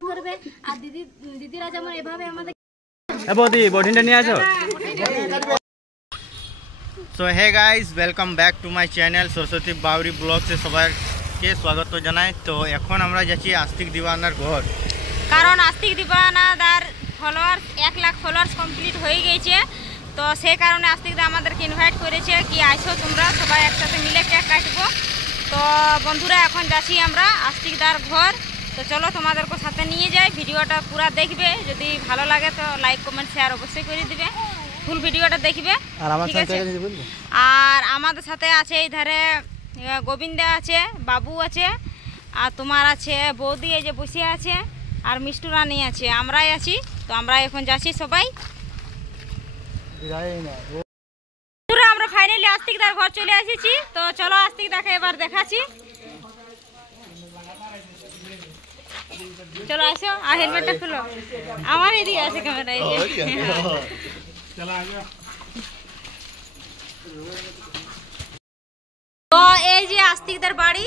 করবে আর দিদিরা যেমন এভাবে আমাদের বৌদি বডিটা নিয়ে আসো। So hey guys, welcome back to my channel Saraswati Bauri ব্লগসে সবাইকে স্বাগত জানাই। তো এখন আমরা যাচ্ছি আস্তিক দিবানার ঘর, কারণ আস্তিক দিবানাদার ফলোয়ার্স 1 লাখ ফলোয়ার্স কমপ্লিট হয়ে গেছে। তো সেই কারণে আস্তিকদা আমাদেরকে ইনভাইট করেছে কি আইসো তোমরা সবাই একসাথে মিলে কেক কাটবো। তো বন্ধুরা এখন যাচ্ছি আমরা আস্তিকদার ঘর। তো চলো তোমাদেরকে সাথে নিয়ে যাই, ভিডিওটা পুরো দেখবে, যদি ভালো লাগে তো লাইক কমেন্ট শেয়ার অবশ্যই করে দিবে, ফুল ভিডিওটা দেখবে। আর আমাদের সাথে আছে এই ধারে গোবিন্দা আছে, বাবু আছে, আর তোমার আছে বৌদি এই যে বসে আছে, আর মিষ্টু রানী আছে, আমরাই আছি। তো আমরা এখন যাচ্ছি সবাই। আমরা ফাইনালি আস্তিকদার ঘর চলে এসেছি। তো চলো আস্তিকদাকে এবার দেখাচ্ছি। চলো আসো, আর হেলমেটটা খুলো, আমার এদিকে আছে ক্যামেরা। তো এই যে আস্তিকদার বাড়ি।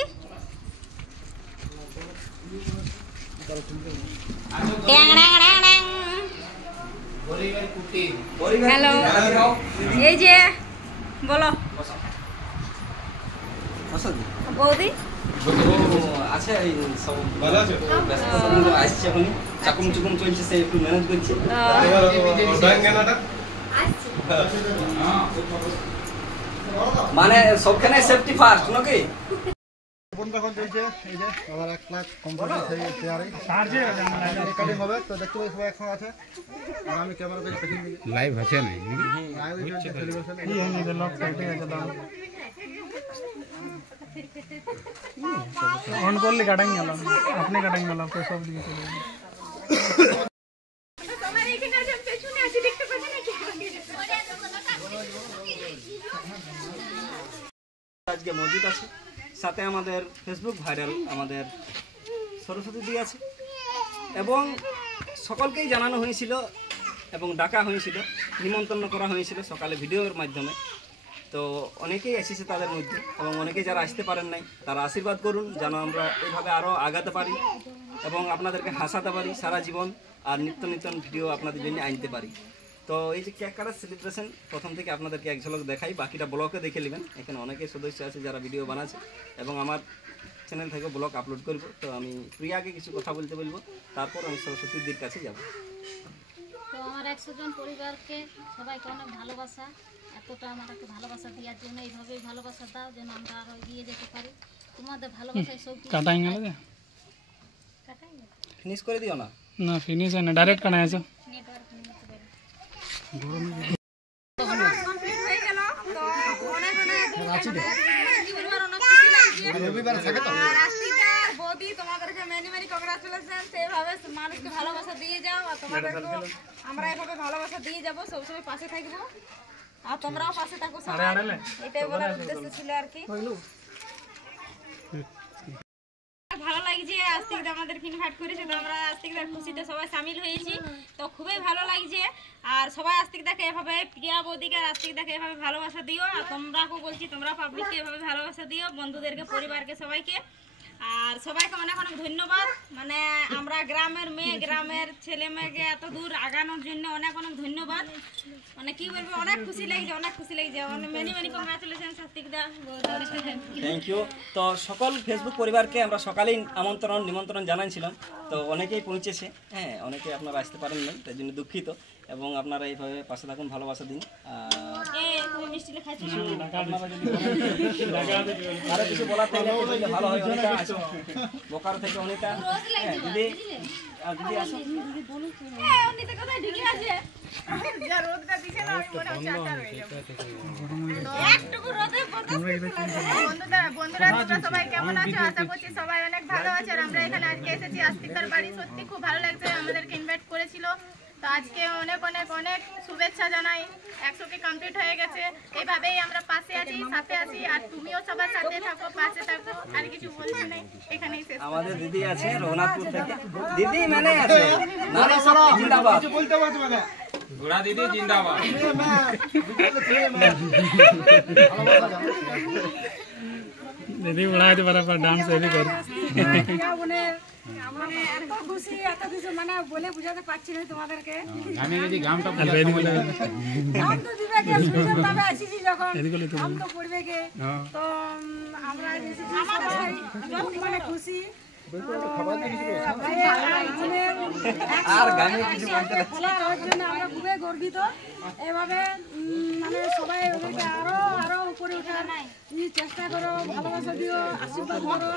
হ্যালো, এই যে বলো বৌদি আছে সব ভালো আছে, ব্যস্ত আসছে এখন চাকুম চুকুম চলছে, সে একটু ম্যানেজ করছে। মানে সবখানে সেফটি ফার্স্ট নাকি? এখন চলছে এই যে আবার 1 লাখ কমপ্লিট হয়ে শেয়ারে রেকর্ডিং হবে। তো দেখতে পাই সবাই একসঙ্গে আছে, আর আমি ক্যামেরা থেকে পেছন দিকে লাইভ আছে না, লাইভ হচ্ছে সেলিব্রেশন এই হয়নি যে লোক সাইডে আছে দাও অন করলে কাটাই গেল, আপনি কাটাই গেল, তো সব দিকে চলে যাবে। সবাই এখানে আছে, পেছনে আছে, দেখতে পাচ্ছেন নাকি? আজকে মসজিদ আছে, সাথে আমাদের ফেসবুক ভাইরাল আমাদের সরস্বতী দি আছে, এবং সকলকেই জানানো হয়েছিল এবং ডাকা হয়েছিল, নিমন্ত্রণ করা হয়েছিল সকালে ভিডিওর মাধ্যমে। তো অনেকেই এসেছে তাদের মধ্যে, এবং অনেকেই যারা আসতে পারেন নাই তারা আশীর্বাদ করুন যেন আমরা এইভাবে আরও আগাতে পারি এবং আপনাদেরকে হাসাতে পারি সারা জীবন, আর নিত্য নতুন ভিডিও আপনাদের জন্য আনতে পারি। তো এই যে কেক কাটার সেলিব্রেশন প্রথম থেকে আপনাদেরকে এক ঝলক দেখাই, বাকিটা ব্লগে দেখে নেবেন। এখানে অনেকেই সদস্য আছে যারা ভিডিও বানাচ্ছে, এবং আমার চ্যানেল থেকে ব্লগ আপলোড করব। তো আমি প্রিয়াকে কিছু কথা বলতে বলবো, তারপর আমি সরস্বতীর কাছে যাব। তো আমার 100 জন পরিবারকে সবাইকে অনেক ভালোবাসা, এতটা আমাকে ভালোবাসা দেওয়ার জন্য এইভাবেই ভালোবাসা দাও যেন আমরা আরো এগিয়ে যেতে পারি। তোমাদের ভালোবাসায় সব কিছু কাটাই গেল যে ফিনিশ করে দিও না, না ফিনিশ হয় না, ডাইরেক্ট কাটাই আছে। নেটওয়ার্ক নিতে পারি কমপ্লিট হয়ে গেল। তো অনেক রবিবার থাকে তো আস্তিকদার বৌদি তোমাদেরকে মেনি মেনি কংগ্রাচুলেশন। সেইভাবে মানুষকে ভালোবাসা দিয়ে যাও, আর তোমাদেরকে আমরা এভাবে ভালোবাসা দিয়ে যাবো, সবসময় পাশে থাকবো, আর তোমরাও পাশে থাকো সবাই। এটাই বলার উদ্দেশ্য ছিল আর কি। ভালো লাগছে, আস্তিকদা আমাদেরকে ইনভাইট করেছে, তো আমরা আস্তিকদার খুশিতে সবাই সামিল হয়েছি। তো খুবই ভালো লাগছে, আর সবাই আস্তিকদাকে এভাবে, প্রিয়া বৌদিকে আর আস্তিকদাকে এভাবে ভালোবাসা দিও, আর তোমরাকেও বলছি তোমরা পাবলিককে এভাবে ভালোবাসা দিও, বন্ধুদেরকে, পরিবারকে, সবাইকে। আর সবাইকে অনেক অনেক ধন্যবাদ। মানে আমরা গ্রামের মেয়ে, গ্রামের ছেলে মেয়েকে এত দূর আগানোর জন্য অনেক অনেক ধন্যবাদ। মানে কি বলবো, অনেক খুশি লাগছে, অনেক খুশি লাগছে। মেনি মেনি কংগ্রাচুলেশন আস্তিকদা। Thank you. তো সকল ফেসবুক পরিবারকে আমরা সকালেই নিমন্ত্রণ জানাইছিলাম, তো অনেকেই পৌঁছেছে। হ্যাঁ, অনেকে আপনারা আসতে পারেন নাই, তাই জন্য দুঃখিত, এবং আপনারা এইভাবে পাশে থাকুন, ভালোবাসা দিন। আরো কিছু বলার থাকলে ভালো হয়, অনেকটা আসো বোকারো থেকে, অনেকটা দিদি দিদি আসো। বন্ধুরা তোমরা সবাই কেমন আছো? আশা করছি সবাই অনেক ভালো আছে। আর আমরা এখানে আজকে এসেছি আস্তিকদার বাড়ি, সত্যি খুব ভালো লাগছে, আমাদেরকে ইনভাইট করেছিল। তো আজকে অনেক অনেক অনেক শুভেচ্ছা জানাই, 100কে কমপ্লিট হয়ে গেছে। এইভাবেই আমরা পাশে আছি, সাথে আছি, আর তুমিও সবার সাথে থাকো, পাশে থাকো। আর কিছু বলছি না, এখানেই শেষ। আমাদের দিদি আছে রঘুনাথপুর থেকে, দিদি মানে আছে নারী শক্তি জিন্দাবাদ, বলতে পারছো মানে ঘোড়া দিদি জিন্দাবাদ। दीदी उड़ाए तो बराबर डांस भी कर মানে এত খুশি এত কিছু মানে বলে বুঝাতে পারছি না তোমাদেরকে। আমি যদি গামটা আম তো দিবে কে সুযোগ পাবে আসিছি যখন আম তো পড়বে কে তো আমরা এসেছি সবাই মানে খুশি। আর গানে কিছু বলতে আমরা খুবই গর্বিত। এভাবে মানে সবাই ওদেরকে আরো উপরে ওঠার চেষ্টা করো, ভালোবাসা দিও, আশীর্বাদ করো।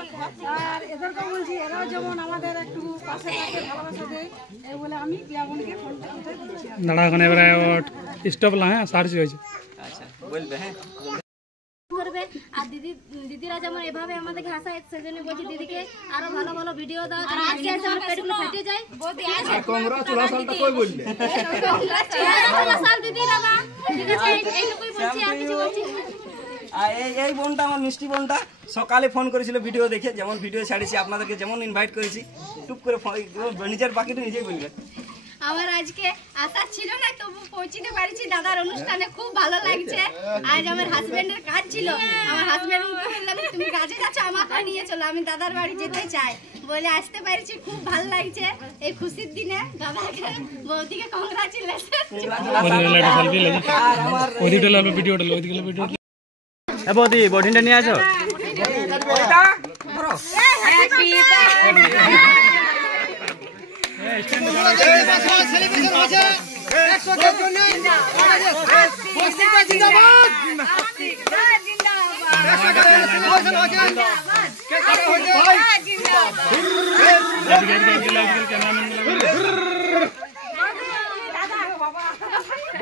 আর এদেরকে বলছি এরাও যেমন আমাদের একটু পাশে থাকে, ভালোবাসা দেয়, এই বলে আমি প্রিয়াবনকে ফোনটা দিচ্ছি। দাঁড়া ওখানে এবারে স্টপ লা, হ্যাঁ সার্চ হয়েছে। আচ্ছা বলবে হ্যাঁ করবে। আর দিদিরা যেমন এভাবে আমাদেরকে হাসায়, সেজন্য বলছি দিদিকে আরো ভালো ভালো ভিডিও দাও, আজকে আমার পেটগুলো ফেটে যায়। কংগ্রাচুলেশনটা কই বললে? সাল দিদি বাবা, ঠিক আছে এইটুকুই বলছি, আর কিছু বলছি না। আর এই বোনটা আমার মিষ্টি বোনটা সকালে ফোন করেছিল ভিডিও দেখে, যেমন ভিডিও ছাড়িয়েছি আপনাদেরকে যেমন ইনভাইট করেছি, টুপ করে নিজের বাকিটা নিজেই বলবে। আমার আজকে আশা ছিল না, তবু পৌঁছতে পারছি দাদার অনুষ্ঠানে, খুব ভালো লাগছে। আজ আমার হাজবেন্ডের কাজ ছিল, আমার হাজবেন্ডকে বললাম তুমি কাজে যাচ্ছ, আমাকে নিয়ে চলো, আমি দাদার বাড়ি যেতে চাই বলে আসতে পারছি, খুব ভালো লাগছে। এই খুশির দিনে দাদাকে বৌদিকে কংগ্রাচুলেশন। বৌদি বডিটা নিয়ে আসো।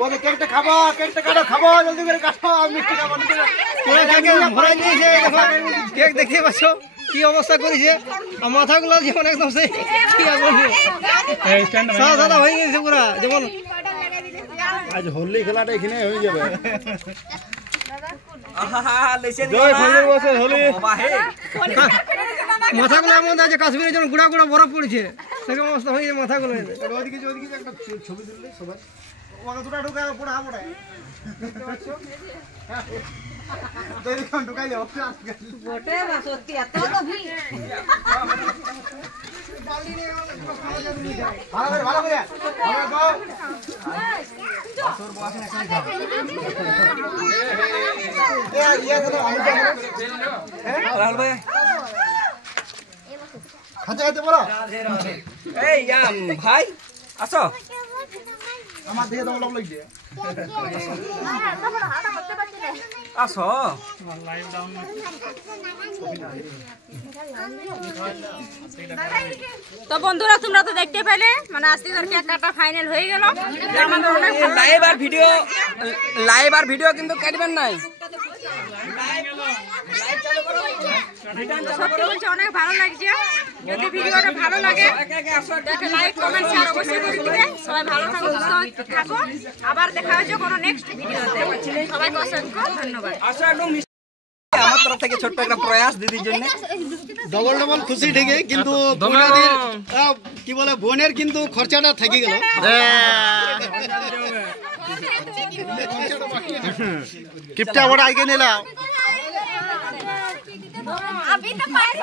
বলে কেকটা খাবো, কেকটা কাটো, খাবো জলদি করে কাটো, আমি মিষ্টি খাবো। পুরো কেকে ভরাই দিয়েছে, কেক দেখতে পাচ্ছ কি অবস্থা করেছে, মাথাগুলো যেমন একদম সেই সাদা সাদা হয়ে গেছে পুরা, যেমন আজ হোলি খেলাটা এখানে হয়ে যাবে। মাথাগুলো এমন আছে কাশ্মীরে যেমন গুড়া গুড়া বরফ পড়েছে, সেরকম অবস্থা হয়ে যায় মাথাগুলো। ওইদিকে একটা ছবি তুললে সবাই দুটা ঢুকায় পড়া পড়ে ঢুকাই যাবো। ভালো করে খাতে খাতে বলো। এই ভাই আসো, আমার দিকে দম লাগছে, আসো। তো বন্ধুরা তোমরা তো দেখতে পেলে মানে আজকে কেক কাটা ফাইনাল হয়ে গেল। লাইভ আর ভিডিও কিন্তু কাটবেন নাই। সত্যি বলছি অনেক ভালো লাগছে। যদি ভিডিওটা ভালো লাগে একটা লাইক কমেন্ট শেয়ার অবশ্যই করে দিবে। সবাই ভালো থাকো, সুস্থ থাকো, আবার দেখা হচ্ছে কোনো নেক্সট ভিডিওতে। সবাইকে অসংখ্য ধন্যবাদ। আমার তরফ থেকে ছোট্ট একটা প্রয়াস দিদির জন্য। ডবল ডবল খুশি ঠিকই, কিন্তু কি বলে বোনের কিন্তু খরচাটা থেকে গেল। কিপটা বড় আগে নিলাম। अभी तो पास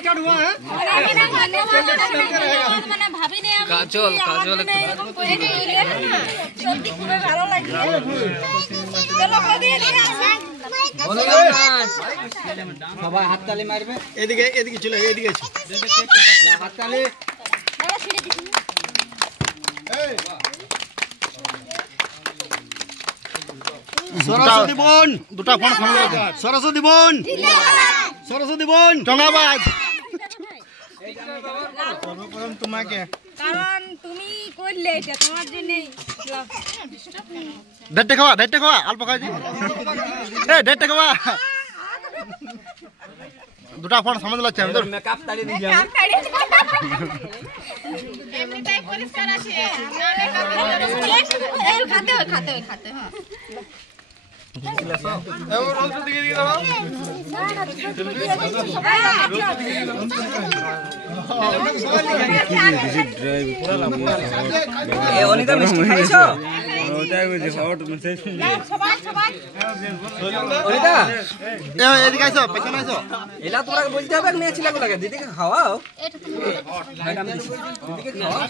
स्टार्ट हुआ है। মানে ভাবি নে আমি কাজল সত্যি খুব ভালো লাগছে। চলো দিয়ে দিন সবাই হাততালি মারবে। এদিকে এদিকে চলে, এদিকে হাততালি। সরস্বতী বোন দুটা ফোন সামনে রাখো। সরস্বতী বোন, সরস্বতী বোন টঙ্গাবাজ। সর্বপ্রথম তোমাকে, কারণ তুমি করলে এটা তোমার জন্যই। দেড়টা খাওয়া অল্প খাওয়া, দেড়টা খাওয়া। দুটা ফোন সামনে লাগছে। মেকআপ তাড়ি দিয়ে এমনিটাই পরিষ্কার আছে। খাতে হ্যাঁ। অনিতা মিষ্টি খাইছো? সবাই সবাই অনিতা এদিকে আইসো পেছনে আইসো এলা তোমরা বলতে হবে মেয়ে ছেলেগুলো লাগে দিদিকে খাওয়াও ম্যাডাম দিদিকে খাওয়াও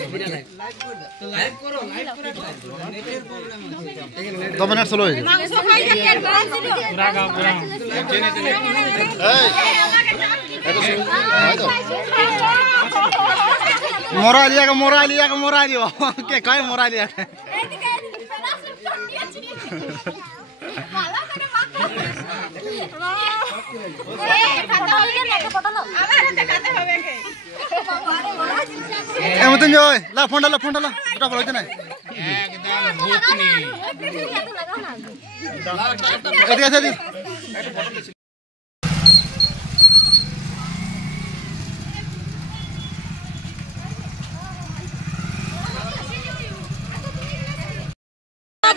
2 মিনিট চলো মাংস খাই যে পেট গরম ছিল पूरा गाँव पूरा মোরা লিয়া দিও কে কয় মোরা লিয়া এইদিকে নিয়েছি ভালো করে মাখো খাতে হবে না পটল আমার দেখাতে হবে কে এমতন জয় লা ফোন ডালা দুটা বলতে নাই এদিকে আছে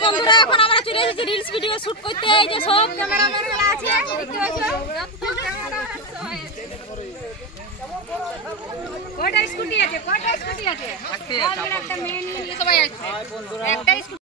বন্ধুরা এখন আমরা চলে এসেছি রিলস ভিডিও শুট করতে এই যে সব ক্যামেরাম্যানগুলো আছে দেখতে পাচ্ছো কয়টা স্কুটি আছে একটা মেয়ে নিয়ে সবাই আছে একটা স্কুটি